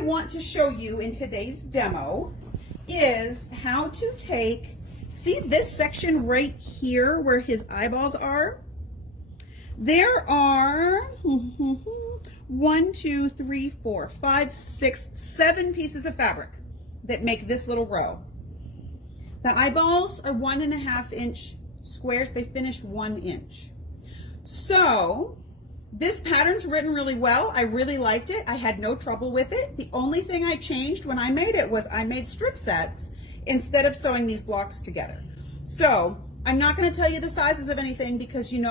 I want to show you in today's demo is how to take, see this section right here where his eyeballs are? There are 1, 2, 3, 4, 5, 6, 7 pieces of fabric that make this little row. The eyeballs are 1.5 inch squares. They finish 1 inch. So this pattern's written really well. I really liked it. I had no trouble with it. The only thing I changed when I made it was I made strip sets instead of sewing these blocks together. So I'm not going to tell you the sizes of anything because you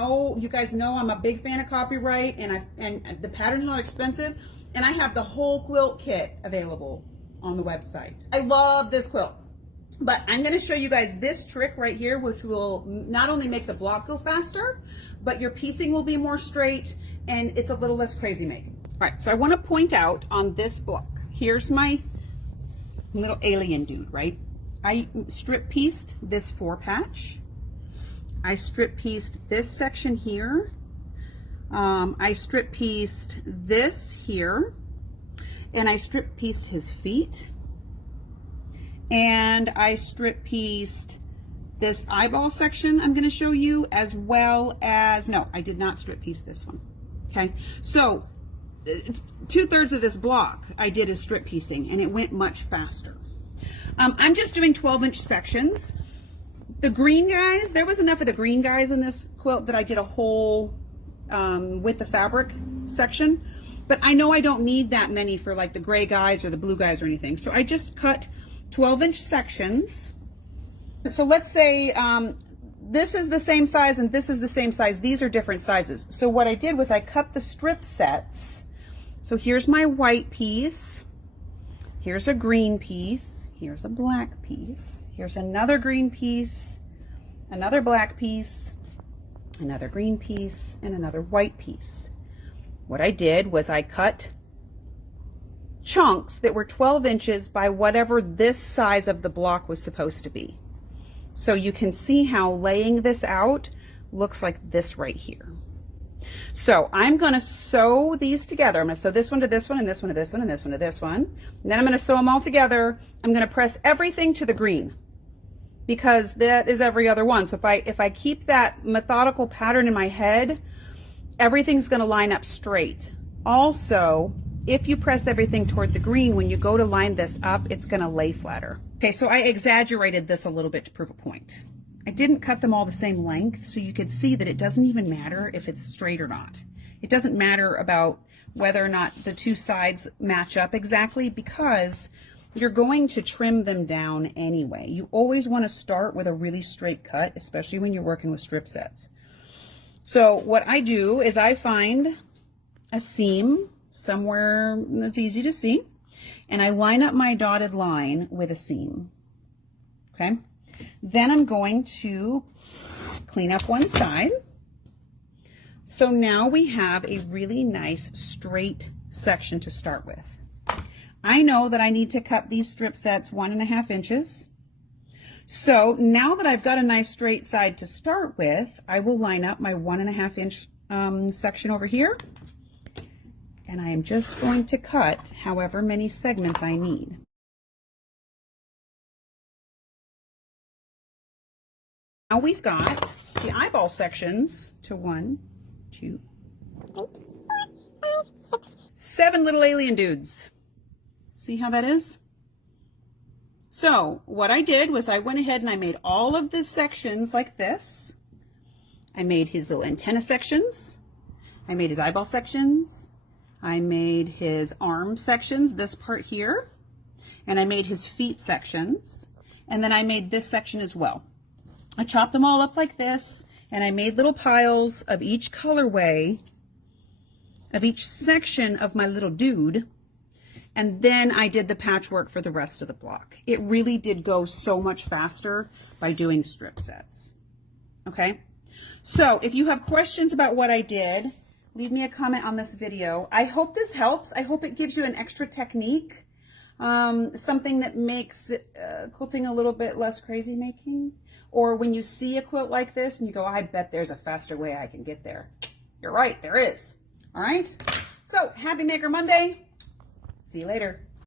guys know I'm a big fan of copyright, and the pattern's not expensive, and I have the whole quilt kit available on the website. I love this quilt, but I'm going to show you guys this trick right here, which will not only make the block go faster, but your piecing will be more straight and it's a little less crazy making. All right, so I want to point out on this block, here's my little alien dude, right? I strip pieced this 4-patch. I strip pieced this section here. I strip pieced this here, and I strip pieced his feet, and I strip pieced this eyeball section I'm going to show you, as well as, no, I did not strip piece this one. Okay, so 2/3 of this block I did is strip piecing, and it went much faster. I'm just doing 12-inch sections. The green guys, there was enough of the green guys in this quilt that I did a whole with the fabric section, but I know I don't need that many for like the gray guys or the blue guys or anything. So I just cut 12-inch sections. So let's say this is the same size and this is the same size. These are different sizes. So what I did was I cut the strip sets. So here's my white piece. Here's a green piece. Here's a black piece. Here's another green piece, another black piece, another green piece, and another white piece. What I did was I cut chunks that were 12 inches by whatever this size of the block was supposed to be. So you can see how laying this out looks like this right here. So I'm going to sew these together. I'm going to sew this one to this one, and this one to this one, and this one to this one. And then I'm going to sew them all together. I'm going to press everything to the green, because that is every other one. So if I keep that methodical pattern in my head, everything's going to line up straight. Also, if you press everything toward the green, when you go to line this up, it's going to lay flatter. Okay, so I exaggerated this a little bit to prove a point. I didn't cut them all the same length, so you could see that it doesn't even matter if it's straight or not. It doesn't matter about whether or not the two sides match up exactly, because you're going to trim them down anyway. You always want to start with a really straight cut, especially when you're working with strip sets. So what I do is I find a seam somewhere that's easy to see, and I line up my dotted line with a seam. Okay, then I'm going to clean up one side. So now we have a really nice straight section to start with. I know that I need to cut these strip sets 1.5 inches. So now that I've got a nice straight side to start with, I will line up my 1.5 inch section over here. And I am just going to cut however many segments I need. Now we've got the eyeball sections to 1, 2, 3, 4, 5, 6, 7 little alien dudes. See how that is? So what I did was I went ahead and I made all of the sections like this. I made his little antenna sections. I made his eyeball sections. I made his arm sections, this part here. And I made his feet sections. And then I made this section as well. I chopped them all up like this, and I made little piles of each colorway, of each section of my little dude, and then I did the patchwork for the rest of the block. It really did go so much faster by doing strip sets. Okay, so if you have questions about what I did, leave me a comment on this video. I hope this helps. I hope it gives you an extra technique, something that makes quilting a little bit less crazy making. Or when you see a quilt like this and you go, I bet there's a faster way I can get there. You're right, there is. All right. So happy Maker Monday. See you later.